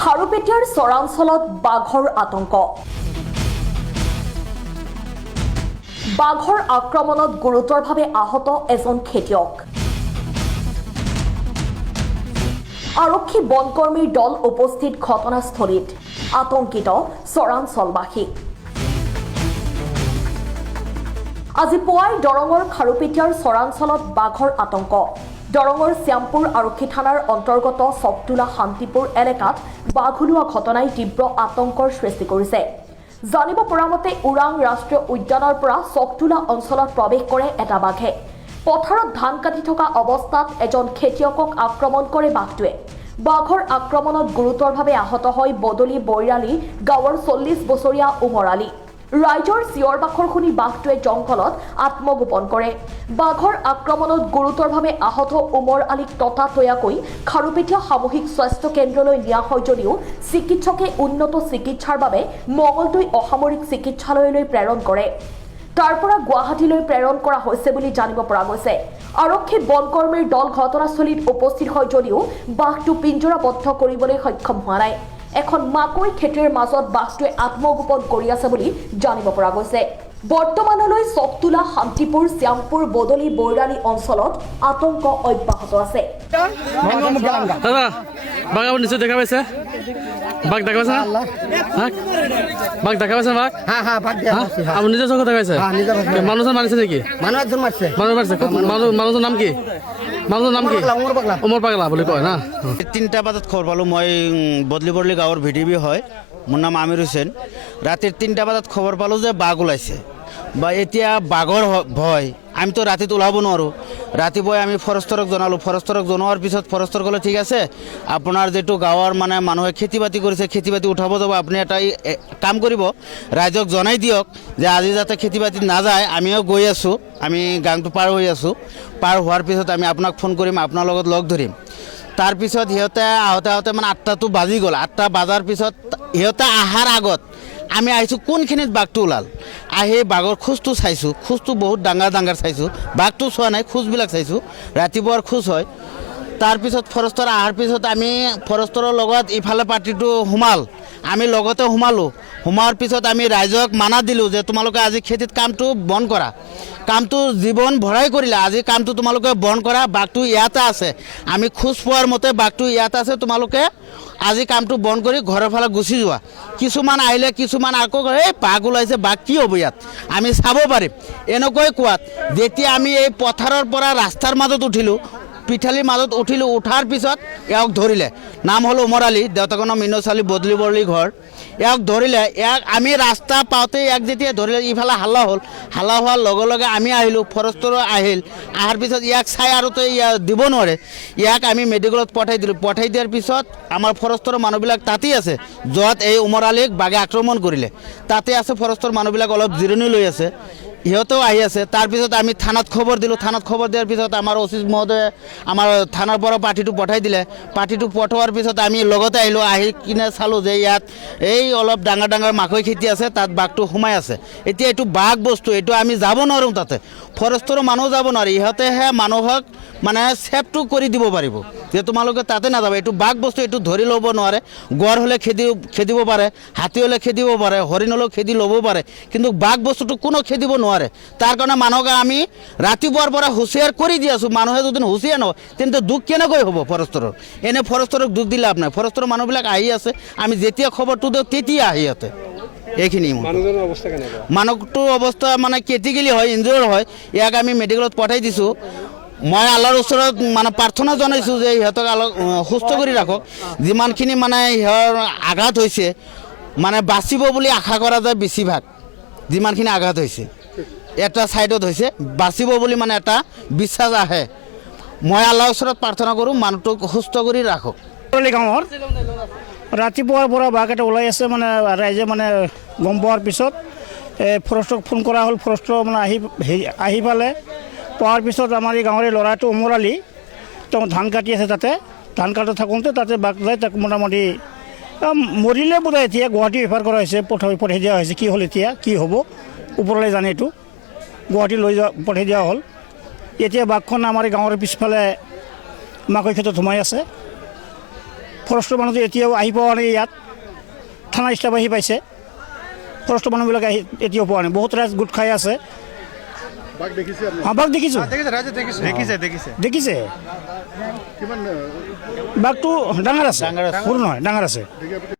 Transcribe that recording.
খাৰুপেটীয়াৰ চৰাঞ্চলত বাঘৰ আতংক। বাঘৰ আক্ৰমণত গুৰুতৰভাৱে আহত এজন খেতিয়ক। আৰক্ষী বনকৰ্মীৰ দল উপস্থিত ঘটনাস্থলীত, আতংকিত চৰাঞ্চলবাসী। আজি পুৱাই দৰঙৰ খাৰুপেটীয়াৰ চৰাঞ্চলত বাঘৰ আতংক। দৰঙৰ শ্যামপুৰ আৰক্ষী থানাৰ অন্তৰ্গত চকটোলা শান্তিপুৰ এলেকাত বাঘ ওলোৱা ঘটনাই তীব্ৰ আতংকৰ সৃষ্টি কৰিছে। জানিব পৰা মতে ওৰাং ৰাষ্ট্ৰীয় উদ্যানৰ পৰা চকটোলা অঞ্চলত প্ৰৱেশ কৰে এটা বাঘে। পথাৰত ধান কাটি থকা অৱস্থাত এজন খেতিয়কক আক্ৰমণ কৰে বাঘটোৱে। বাঘৰ আক্ৰমণত গুৰুতৰভাৱে আহত হয় বদলি বৈৰালী গাঁৱৰ 40 বছৰীয়া উমৰ আলী। ৰাইজৰ চিঞৰ বাখৰ শুনি বাঘটোৱে জংঘলত আত্মগোপন কৰে। বাঘৰ আক্ৰমণত গুৰুতৰভাৱে আহত উমৰ আলীক ততাতৈয়াকৈ খাৰুপেটীয়া সামূহিক স্বাস্থ্য কেন্দ্ৰলৈ নিয়া হয় যদিও চিকিৎসকে উন্নত চিকিৎসাৰ বাবে মঙলদৈ অসামৰিক চিকিৎসালয়লৈ প্ৰেৰণ কৰে। তাৰ পৰা গুৱাহাটীলৈ প্ৰেৰণ কৰা হৈছে বুলি জানিব পৰা গৈছে। আৰক্ষী বনকৰ্মীৰ দল ঘটনাস্থলীত উপস্থিত হয় যদিও বাঘটো পিঞ্জৰাবদ্ধ কৰিবলৈ সক্ষম হোৱা নাই। এখন মাকৈ খেতিৰ মাজত বাঘটোৱে আত্মগোপন কৰি আছে বুলি জানিব পৰা গৈছে। বৰ্তমানলৈ চকটোলা শান্তিপুৰ শ্যামপুৰ বদলি বৈৰালী অঞ্চলত আতংক অব্যাহত আছে। বাঘ নিশ্চয় দেখা পাইছে? বাঘ দেখা পাইছে? বাঘ দেখা পাইছে? বাঘ আপুনি নিজে চকুত দেখা পাইছে? মানুহজন মাৰিছে নেকি? মানুহ মাৰিছে। মানুহজনৰ নাম কি? মানুহজনৰ নাম কি? উমৰ পাগলা বুলি কয় না। 3টা বজাত খবৰ পালোঁ। মই বদলি বৰলি গাঁৱৰ VDB হয়, মোৰ নাম আমিৰ হুছেইন। ৰাতিৰ 3টা বজাত খবৰ পালোঁ যে বাঘ ওলাইছে বা এতিয়া বাঘৰ ভয়। আমিতো ৰাতিত ওলাব নোৱাৰোঁ। ৰাতিপুৱাই আমি ফৰেষ্টৰক জনালোঁ। ফৰেষ্টৰক জনোৱাৰ পিছত ফৰেষ্টৰ ক'লে ঠিক আছে, আপোনাৰ যিটো গাঁৱৰ মানে মানুহে খেতি বাতি কৰিছে, খেতি বাতি উঠাব যাব, আপুনি এটা কাম কৰিব, ৰাইজক জনাই দিয়ক যে আজি যাতে খেতি বাতিত নাযায়। আমিও গৈ আছোঁ, আমি গাংটো পাৰ হৈ আছোঁ। পাৰ হোৱাৰ পিছত আমি আপোনাক ফোন কৰিম, আপোনাৰ লগত লগ ধৰিম। তাৰপিছত সিহঁতে আহোঁতে মানে 8টাতো বাজি গ'ল। 8টা বাজাৰ পিছত সিহঁতে অহাৰ আগত আমি আহিছোঁ কোনখিনিত বাঘটো ওলাল। আহি বাঘৰ খোজটো চাইছোঁ, খোজটো বহুত ডাঙৰ ডাঙৰ চাইছোঁ। বাঘটো চোৱা নাই, খোজবিলাক চাইছোঁ, ৰাতিপুৱাৰ খোজ হয়। তাৰপিছত ফৰেষ্টৰ অহাৰ পিছত আমি ফৰেষ্টৰৰ লগত ইফালে পাৰ্টিটো সোমাল, আমি লগতে সোমালোঁ। সোমোৱাৰ পিছত আমি ৰাইজক মানা দিলোঁ যে তোমালোকে আজি খেতিত কামটো বন্ধ কৰা, কামটো জীৱন ভৰাই কৰিলে, আজি কামটো তোমালোকে বন্ধ কৰা। বাঘটো ইয়াতে আছে, আমি খোজ পোৱাৰ মতে বাঘটো ইয়াতে আছে, তোমালোকে আজি কামটো বন্ধ কৰি ঘৰৰ ফালে গুচি যোৱা। কিছুমান আহিলে, কিছুমান আকৌ এই বাঘ ওলাইছে, বাঘ কি হ'ব ইয়াত, আমি চাব পাৰিম, এনেকৈ কোৱাত যেতিয়া আমি এই পথাৰৰ পৰা ৰাস্তাৰ মাজত উঠিলোঁ, পিঠালিৰ মাজত উঠিলোঁ, উঠাৰ পিছত এওঁক ধৰিলে। নাম হ'ল উমৰ আলী, দেউতাকৰ নাম মিনচ আলী, বদলি বৰলি ঘৰ। এওঁক ধৰিলে। আমি ৰাস্তা পাওঁতে যেতিয়া ধৰিলে, ইফালে হাল্লা হ'ল। হাল্লা হোৱাৰ লগে লগে আমি আহিলোঁ, ফৰেষ্টৰো আহিল। অহাৰ পিছত ইয়াক চাই আৰু তো দিব নোৱাৰে, ইয়াক আমি মেডিকেলত পঠাই দিলোঁ। পঠাই দিয়াৰ পিছত আমাৰ ফৰেষ্টৰ মানুহবিলাক তাতেই আছে, য'ত এই উমৰ আলীক বাঘে আক্ৰমণ কৰিলে। তাতে আছে ফৰেষ্টৰ মানুহবিলাক, অলপ জিৰণি লৈ আছে, সিহঁতেও আহি আছে। তাৰপিছত আমি থানাত খবৰ দিলোঁ। থানাত খবৰ দিয়াৰ পিছত আমাৰ অচিত মহোদয়ে আমাৰ থানাৰ পৰা পাৰ্টিটো পঠাই দিলে। পাৰ্টিটো পঠোৱাৰ পিছত আমি লগতে আহিলোঁ। আহি কিনে চালোঁ যে ইয়াত এই অলপ ডাঙৰ ডাঙৰ মাকৈ খেতি আছে, তাত বাঘটো সোমাই আছে। এতিয়া এইটো বাঘ বস্তু, এইটো আমি যাব নোৱাৰোঁ তাতে, ফৰেষ্টৰো মানুহ যাব নোৱাৰে। ইহঁতেহে মানুহক মানে ছেফটো কৰি দিব পাৰিব যে তোমালোকে তাতে নাযাব। এইটো বাঘ বস্তু, এইটো ধৰি ল'ব নোৱাৰে। গড় হ'লে খেদিব পাৰে, হাতী হ'লে খেদিব পাৰে, হৰিণ হ'লেও খেদি ল'ব পাৰে, কিন্তু বাঘ বস্তুটো কোনো খেদিব নোৱাৰে। তাৰ কাৰণে মানুহক আমি ৰাতিপুৱাৰ পৰা হুঁচিয়াৰ কৰি দি আছোঁ। মানুহে যদি হুঁচিয়াৰ নহয় তেন্তে দুখ কেনেকৈ হ'ব ফৰেষ্টৰৰ? এনে ফৰেষ্টৰক দুখ দি লাভ নাই। ফৰেষ্টৰৰ মানুহবিলাক আহি আছে, আমি যেতিয়া খবৰটো দিওঁ তেতিয়া আহি আছে। এইখিনি মানুহটোৰ অৱস্থা মানে ক্ৰিটিকেলি হয়, ইনজিঅ'ৰ্ড হয়। ইয়াক আমি মেডিকেলত পঠাই দিছোঁ। মই আল্লাহৰ ওচৰত মানে প্ৰাৰ্থনা জনাইছোঁ যে সিহঁতক অলপ সুস্থ কৰি ৰাখক। যিমানখিনি মানে সিহঁৰ আঘাত হৈছে, মানে বাচিব বুলি আশা কৰা যায়। বেছিভাগ যিমানখিনি আঘাত হৈছে, এটা ছাইডত হৈছে, বাচিব বুলি মানে এটা বিশ্বাস আহে। মই আল্লাহৰ ওচৰত প্ৰাৰ্থনা কৰোঁ মানুহটোক সুস্থ কৰি ৰাখক। গাঁৱৰ ৰাতিপুৱাৰ পৰা বাঘ এটা ওলাই আছে, মানে ৰাইজে মানে গম পোৱাৰ পিছত ফৰেষ্টক ফোন কৰা হ'ল। ফৰেষ্ট মানে আহি পালে। পোৱাৰ পিছত আমাৰ এই গাঁৱৰে ল'ৰাটো উমৰ আলী, তেওঁ ধান কাটি আছে। তাতে ধান কাটি থাকোঁতে তাতে বাঘ যায়, তাক মোটামুটি মৰিলে বোধহয়। এতিয়া গুৱাহাটী ৰেফাৰ কৰা হৈছে, পঠাই দিয়া হৈছে। কি হ'ল এতিয়া, কি হ'ব ওপৰলৈ জানে, এইটো গুৱাহাটী পঠাই দিয়া হ'ল। এতিয়া বাঘখন আমাৰ গাঁৱৰ পিছফালে মাকৈ খেতত সোমাই আছে। ফৰেষ্টৰ মানুহটো এতিয়াও আহি পোৱা নাই ইয়াত থানা ষ্টাফ আহি পাইছে ফৰেষ্টৰ মানুহবিলাকে আহি এতিয়াও পোৱা নাই বহুত ৰাইজ গোট খাই আছে বাঘ দেখিছোঁ দেখিছে বাঘটো ডাঙৰ আছে সৰু নহয় ডাঙৰ আছে